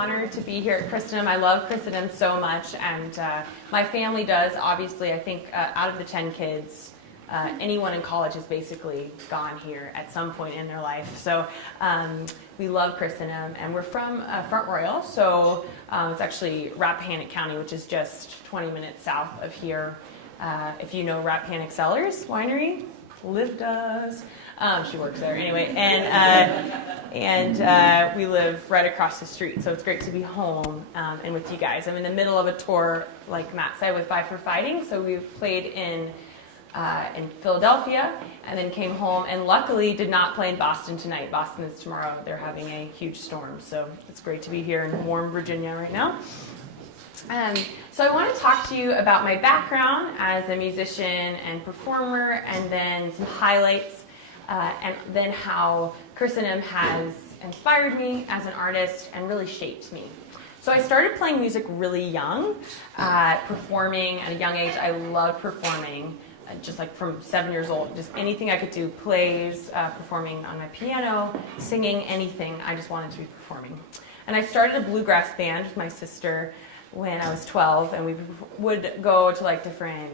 honor to be here at Christendom. I love Christendom so much, and my family does. Obviously, I think out of the 10 kids, anyone in college has basically gone here at some point in their life. So we love Christendom, and we're from Front Royal, so it's actually Rappahannock County, which is just 20 minutes south of here. If you know Rappahannock Cellars Winery, Liv does. She works there anyway, and we live right across the street, so it's great to be home and with you guys. I'm in the middle of a tour, like Matt said, with Five for Fighting, so we played in Philadelphia, and then came home, and luckily did not play in Boston tonight. Boston is tomorrow. They're having a huge storm, so it's great to be here in warm Virginia right now. So I want to talk to you about my background as a musician and performer, and then some highlights, and then how Christendom has inspired me as an artist and really shaped me. So I started playing music really young, performing at a young age. I loved performing, just like from 7 years old. Just anything I could do, plays, performing on my piano, singing, anything. I just wanted to be performing. And I started a bluegrass band with my sister when I was 12, and we would go to like different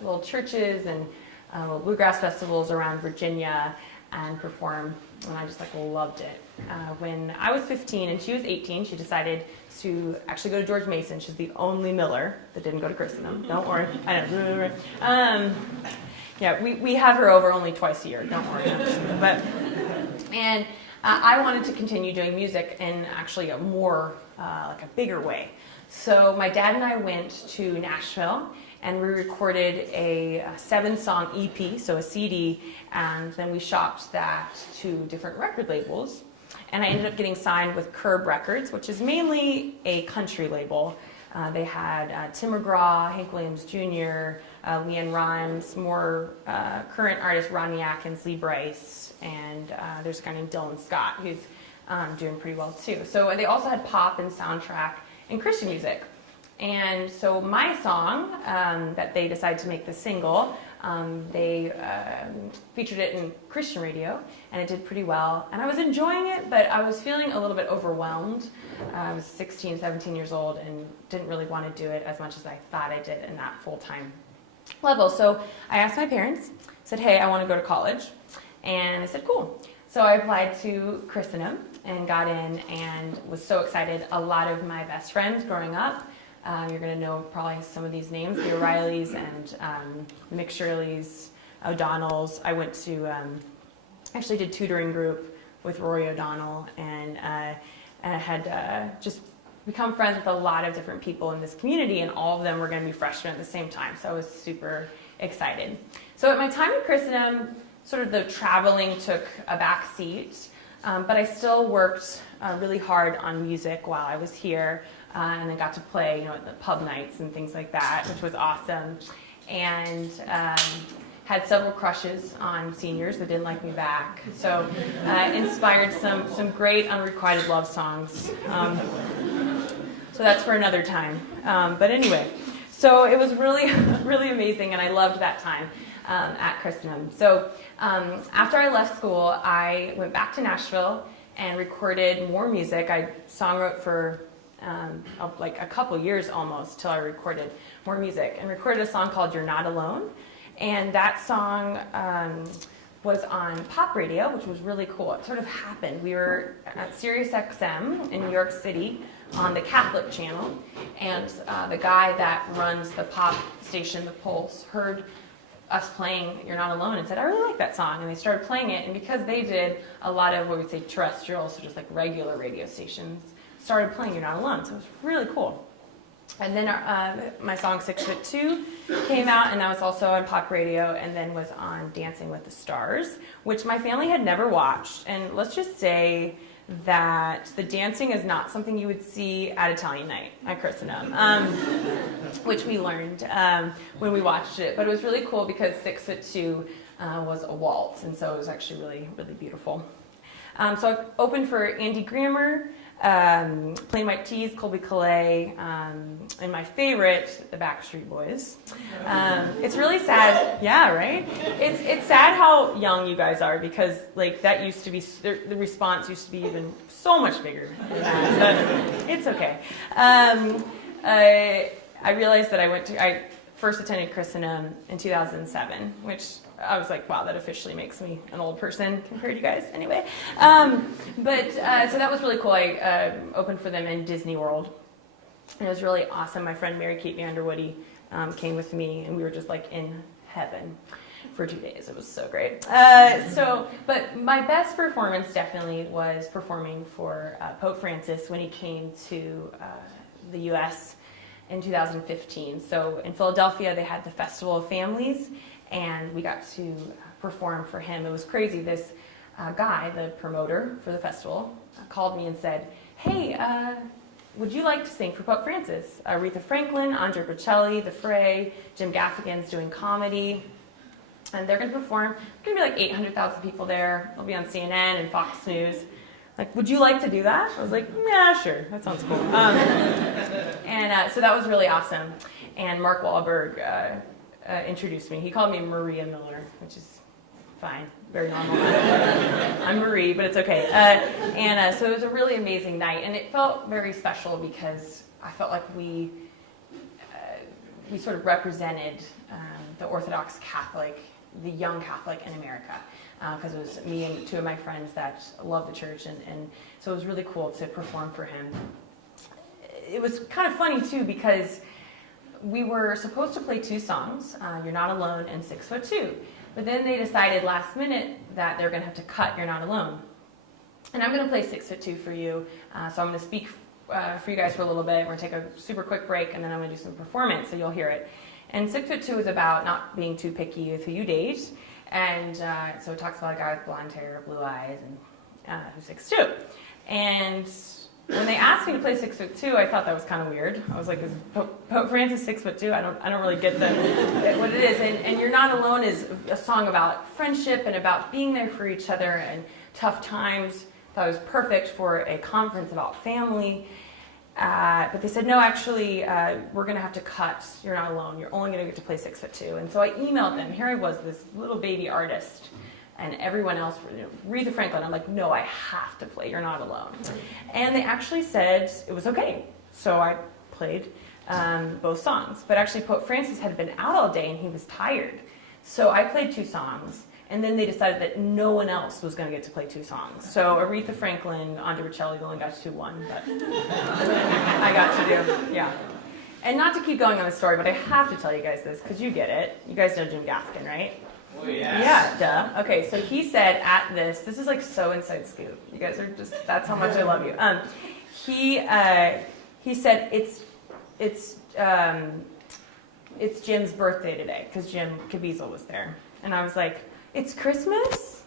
little churches and little bluegrass festivals around Virginia and perform, and I just like loved it. When I was 15 and she was 18, she decided to actually go to George Mason. She's the only Miller that didn't go to Christendom. Don't worry. I know. Yeah, we have her over only twice a year. Don't worry. And I wanted to continue doing music in actually a more, like a bigger way. So my dad and I went to Nashville, and we recorded a 7-song EP, so a CD, and then we shopped that to different record labels. And I ended up getting signed with Curb Records, which is mainly a country label. They had Tim McGraw, Hank Williams Jr., Leanne Rimes, more current artists, Rodney Atkins, Lee Brice, and there's a guy named Dylan Scott who's doing pretty well too. So they also had pop and soundtrack and Christian music. And so my song that they decided to make the single, they featured it in Christian radio, and it did pretty well. And I was enjoying it, but I was feeling a little bit overwhelmed. I was 16, 17 years old and didn't really want to do it as much as I thought I did in that full-time level. So I asked my parents, said, hey, I want to go to college. And they said, cool. So I applied to Christendom and got in and was so excited. A lot of my best friends growing up, you're going to know probably some of these names, the O'Reillys and McShirleys, O'Donnells. I went to, actually did tutoring group with Rory O'Donnell, and I had just become friends with a lot of different people in this community, and all of them were going to be freshmen at the same time, so I was super excited. So at my time at Christendom, sort of the traveling took a back seat, but I still worked really hard on music while I was here, and I got to play, at the pub nights and things like that, which was awesome, and had several crushes on seniors that didn't like me back, so inspired some great unrequited love songs. So that's for another time. But anyway, so it was really, really amazing, and I loved that time at Christendom. So after I left school, I went back to Nashville and recorded more music. I songwrote for like a couple years almost till I recorded more music, and recorded a song called You're Not Alone. And that song was on pop radio, which was really cool. It sort of happened. We were at Sirius XM in New York City on the Catholic channel, and the guy that runs the pop station, The Pulse, heard us playing You're Not Alone and said, I really like that song. And they started playing it, and because they did, a lot of what we'd say terrestrial, so just like regular radio stations, started playing You're Not Alone. So it was really cool. And then my song 6'2" came out, and that was also on pop radio, and then was on Dancing with the Stars, which my family had never watched. And let's just say that the dancing is not something you would see at Italian night at Christendom, which we learned when we watched it. But it was really cool because 6'2" was a waltz, and so it was actually really, really beautiful. So I've opened for Andy Grammer, Plain White Tees, Colby Calais, and my favorite, the Backstreet Boys. It's really sad. Yeah, right? It's sad how young you guys are, because like that used to be, the response used to be even so much bigger than that. But it's okay. I realized that I first attended Christendom in 2007, which I was like, wow, that officially makes me an old person compared to you guys anyway. So that was really cool. I opened for them in Disney World. And it was really awesome. My friend Mary Kate Vanderwoody came with me, and we were just like in heaven for 2 days. It was so great. But my best performance definitely was performing for Pope Francis when he came to the U.S. in 2015. So in Philadelphia, they had the Festival of Families, and we got to perform for him. It was crazy. This guy, the promoter for the festival, called me and said, hey, would you like to sing for Pope Francis? Aretha Franklin, Andre Bocelli, The Fray, Jim Gaffigan's doing comedy, and they're going to perform. There's going to be like 800,000 people there. They'll be on CNN and Fox News. Like, would you like to do that? I was like, yeah, sure. That sounds cool. So that was really awesome. And Mark Wahlberg introduced me. He called me Maria Miller, which is fine, very normal. I'm Marie, but it's okay. So it was a really amazing night, and it felt very special because I felt like we sort of represented the Orthodox Catholic, the young Catholic in America, because it was me and two of my friends that love the church, and so it was really cool to perform for him. It was kind of funny too, because we were supposed to play two songs, You're Not Alone and 6'2", but then they decided last minute that they're going to have to cut You're Not Alone. And I'm going to play 6'2" for you, so I'm going to speak for you guys for a little bit. We're going to take a super quick break, and then I'm going to do some performance, so you'll hear it. And 6'2" is about not being too picky with who you date, and so it talks about a guy with blonde hair, blue eyes, and who's 6'2". And when they asked me to play 6'2", I thought that was kind of weird. I was like, is Pope Francis 6'2"? I don't really get what it is. And You're Not Alone is a song about friendship and about being there for each other and tough times. I thought it was perfect for a conference about family. But they said, no, actually, we're going to have to cut You're Not Alone. You're only going to get to play 6'2". And so I emailed them. Here I was, this little baby artist. And everyone else, Aretha Franklin, I'm like, no, I have to play You're Not Alone. And they actually said it was okay. So I played both songs. But actually, Pope Francis had been out all day and he was tired. So I played two songs. And then they decided that no one else was going to get to play two songs. So Aretha Franklin, Andre Bocelli only got to do one, but I got to do, yeah. And not to keep going on the story, but I have to tell you guys this, because you get it. You guys know Jim Gaffigan, right? Oh, yes. Yeah, duh. Okay, so he said at this is like so inside scoop. You guys are just, that's how much I love you. He said it's Jim's birthday today, because Jim Caviezel was there. And I was like, it's Christmas?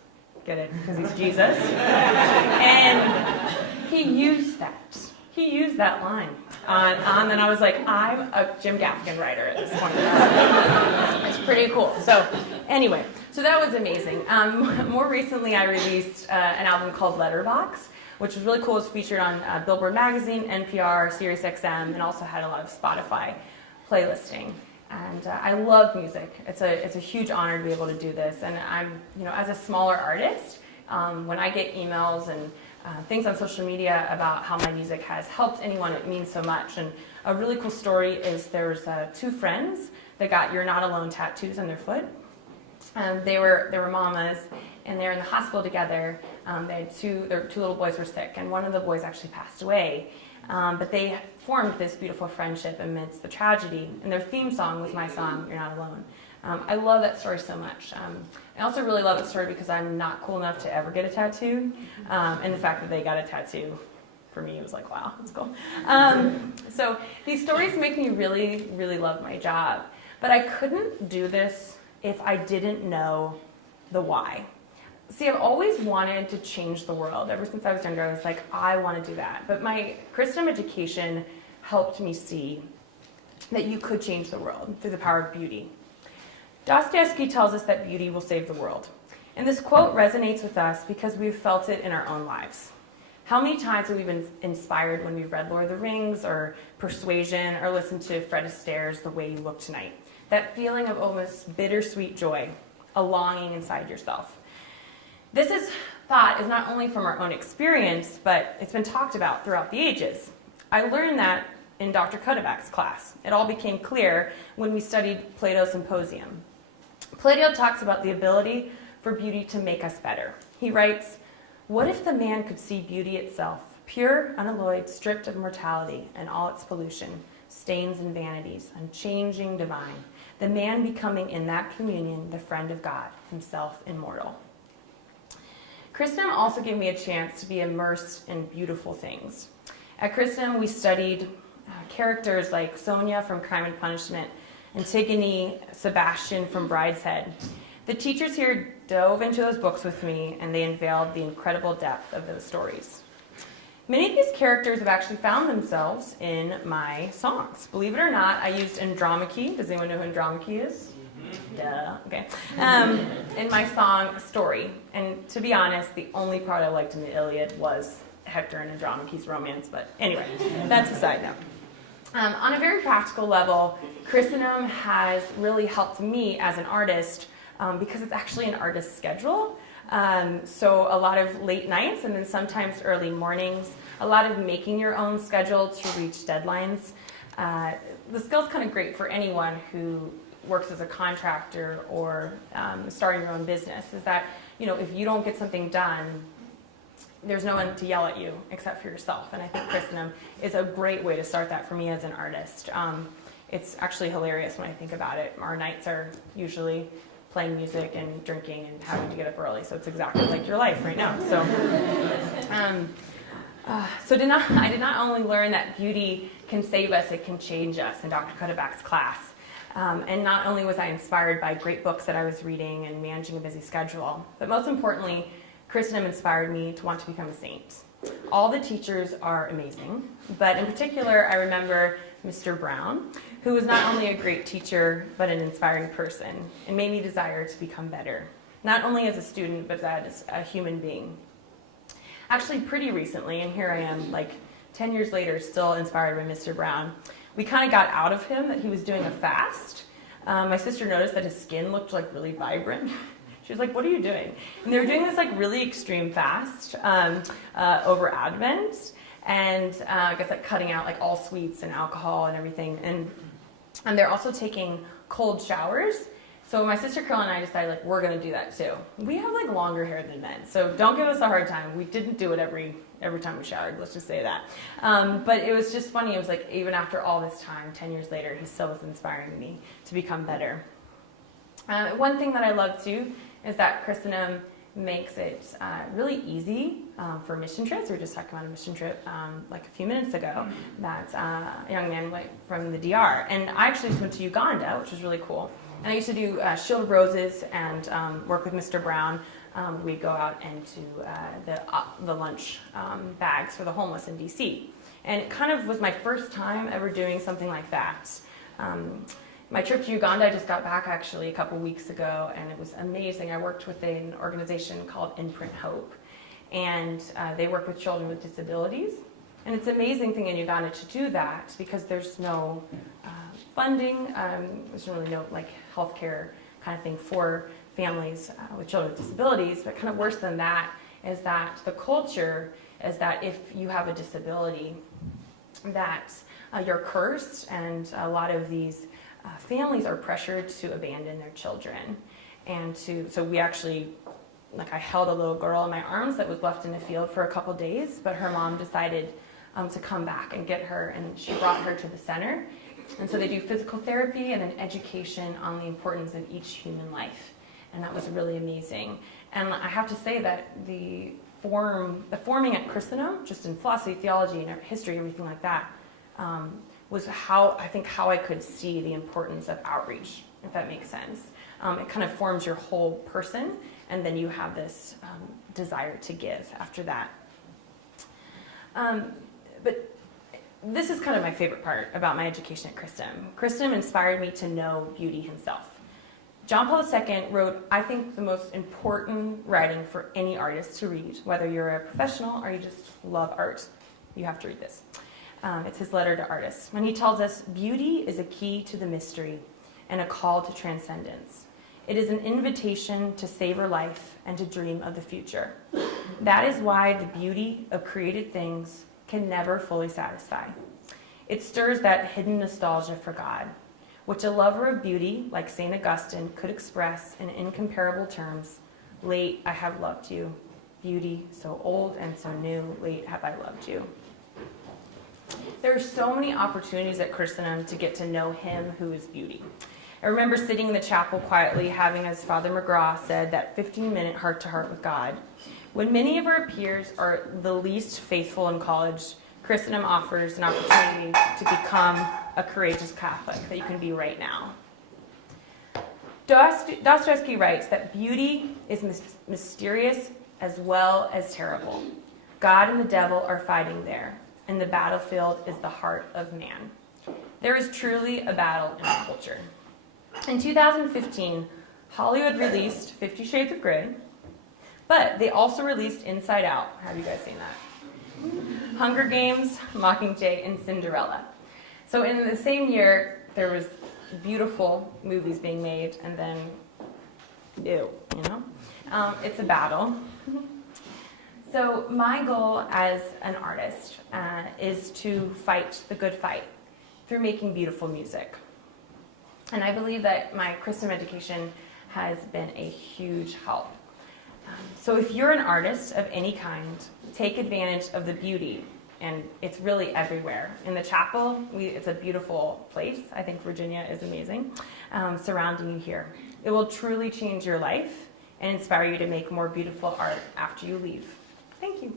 Get it? Because he's Jesus. And he used that. He used that line. And I was like, I'm a Jim Gaffigan writer at this point. It's pretty cool. So anyway, so that was amazing. More recently, I released an album called Letterbox, which was really cool. It was featured on Billboard Magazine, NPR, SiriusXM, and also had a lot of Spotify playlisting. And I love music. It's a huge honor to be able to do this. And I'm, as a smaller artist, when I get emails and things on social media about how my music has helped anyone, it means so much. And a really cool story is there's two friends that got You're Not Alone tattoos on their foot. They were mamas, and they were in the hospital together. Their two little boys were sick, and one of the boys actually passed away. But they formed this beautiful friendship amidst the tragedy, and their theme song was my song, You're Not Alone. I love that story so much. I also really love that story because I'm not cool enough to ever get a tattoo, and the fact that they got a tattoo, for me, it was like, wow, that's cool. So these stories make me really, really love my job, but I couldn't do this if I didn't know the why. See, I've always wanted to change the world. Ever since I was younger, I was like, I want to do that. But my Christian education helped me see that you could change the world through the power of beauty. Dostoevsky tells us that beauty will save the world. And this quote resonates with us because we've felt it in our own lives. How many times have we been inspired when we've read Lord of the Rings or Persuasion or listened to Fred Astaire's The Way You Look Tonight? That feeling of almost bittersweet joy, a longing inside yourself. This thought is not only from our own experience, but it's been talked about throughout the ages. I learned that in Dr. Kodabak's class. It all became clear when we studied Plato's Symposium. Plato talks about the ability for beauty to make us better. He writes, "What if the man could see beauty itself, pure, unalloyed, stripped of mortality and all its pollution, stains and vanities, unchanging, divine, the man becoming in that communion the friend of God, himself immortal." Christendom also gave me a chance to be immersed in beautiful things. At Christendom, we studied characters like Sonia from Crime and Punishment, Antigone, Sebastian from Brideshead. The teachers here dove into those books with me, and they unveiled the incredible depth of those stories. Many of these characters have actually found themselves in my songs. Believe it or not, I used Andromache. Does anyone know who Andromache is? Duh. Okay. In my song Story. And to be honest, the only part I liked in the Iliad was Hector and Andromache's romance. But anyway, that's a side note. On a very practical level, Christendom has really helped me as an artist because it's actually an artist's schedule. So a lot of late nights and then sometimes early mornings, a lot of making your own schedule to reach deadlines. The skill's kind of great for anyone who works as a contractor or starting your own business, is that, if you don't get something done, there's no one to yell at you except for yourself. And I think Christendom is a great way to start that for me as an artist. It's actually hilarious when I think about it. Our nights are usually playing music and drinking and having to get up early, so it's exactly like your life right now. So, I did not only learn that beauty can save us, it can change us in Dr. Kodabak's class. And not only was I inspired by great books that I was reading and managing a busy schedule, but most importantly, Christendom inspired me to want to become a saint. All the teachers are amazing, but in particular, I remember Mr. Brown, who was not only a great teacher, but an inspiring person, and made me desire to become better, not only as a student, but as a human being. Actually, pretty recently, and here I am, 10 years later, still inspired by Mr. Brown, we kind of got out of him that he was doing a fast. My sister noticed that his skin looked really vibrant. She was like, "What are you doing?" And they were doing this really extreme fast over Advent, and I guess cutting out all sweets and alcohol and everything. And they're also taking cold showers. So my sister Carol and I decided we're going to do that too. We have longer hair than men, so don't give us a hard time. We didn't do it every time we showered, let's just say that. But it was just funny. It was even after all this time, 10 years later, he still was inspiring me to become better. One thing that I love too is that Christendom makes it really easy for mission trips. We were just talking about a mission trip a few minutes ago that a young man went from the DR. And I actually just went to Uganda, which was really cool. And I used to do Shield of Roses and work with Mr. Brown. We'd go out and do the lunch bags for the homeless in DC. And it kind of was my first time ever doing something like that. My trip to Uganda, I just got back actually a couple weeks ago, and it was amazing. I worked with an organization called Imprint Hope, and they work with children with disabilities. And it's an amazing thing in Uganda to do that because there's no funding, there's really no healthcare kind of thing for families with children with disabilities. But kind of worse than that is that the culture is that if you have a disability, that you're cursed, and a lot of these families are pressured to abandon their children. And so we actually, I held a little girl in my arms that was left in the field for a couple days, but her mom decided to come back and get her, and she brought her to the center. And so they do physical therapy and then education on the importance of each human life. And that was really amazing. And I have to say that the forming at Christendom, just in philosophy, theology, and history, everything like that, was how I could see the importance of outreach, if that makes sense. It kind of forms your whole person, and then you have this desire to give after that. But this is kind of my favorite part about my education at Christendom. Christendom inspired me to know beauty himself. John Paul II wrote, I think, the most important writing for any artist to read, whether you're a professional or you just love art. You have to read this. It's his letter to artists. When he tells us, beauty is a key to the mystery and a call to transcendence. It is an invitation to savor life and to dream of the future. That is why the beauty of created things can never fully satisfy. It stirs that hidden nostalgia for God, which a lover of beauty, like St. Augustine, could express in incomparable terms. Late I have loved you. Beauty, so old and so new, late have I loved you. There are so many opportunities at Christendom to get to know him who is beauty. I remember sitting in the chapel quietly, having, as Father McGraw said, that 15-minute heart-to-heart with God. When many of our peers are the least faithful in college, Christendom offers an opportunity to become a courageous Catholic that you can be right now. Dostoevsky writes that beauty is mysterious as well as terrible. God and the devil are fighting there, and the battlefield is the heart of man. There is truly a battle in our culture. In 2015, Hollywood released 50 Shades of Grey, but they also released Inside Out. Have you guys seen that? Hunger Games, Mockingjay, and Cinderella. So in the same year, there was beautiful movies being made, and then, ew, you know? It's a battle. So my goal as an artist is to fight the good fight through making beautiful music. And I believe that my Christendom education has been a huge help. So if you're an artist of any kind, take advantage of the beauty, and it's really everywhere. In the chapel, it's a beautiful place. I think Virginia is amazing, surrounding you here. It will truly change your life and inspire you to make more beautiful art after you leave. Thank you.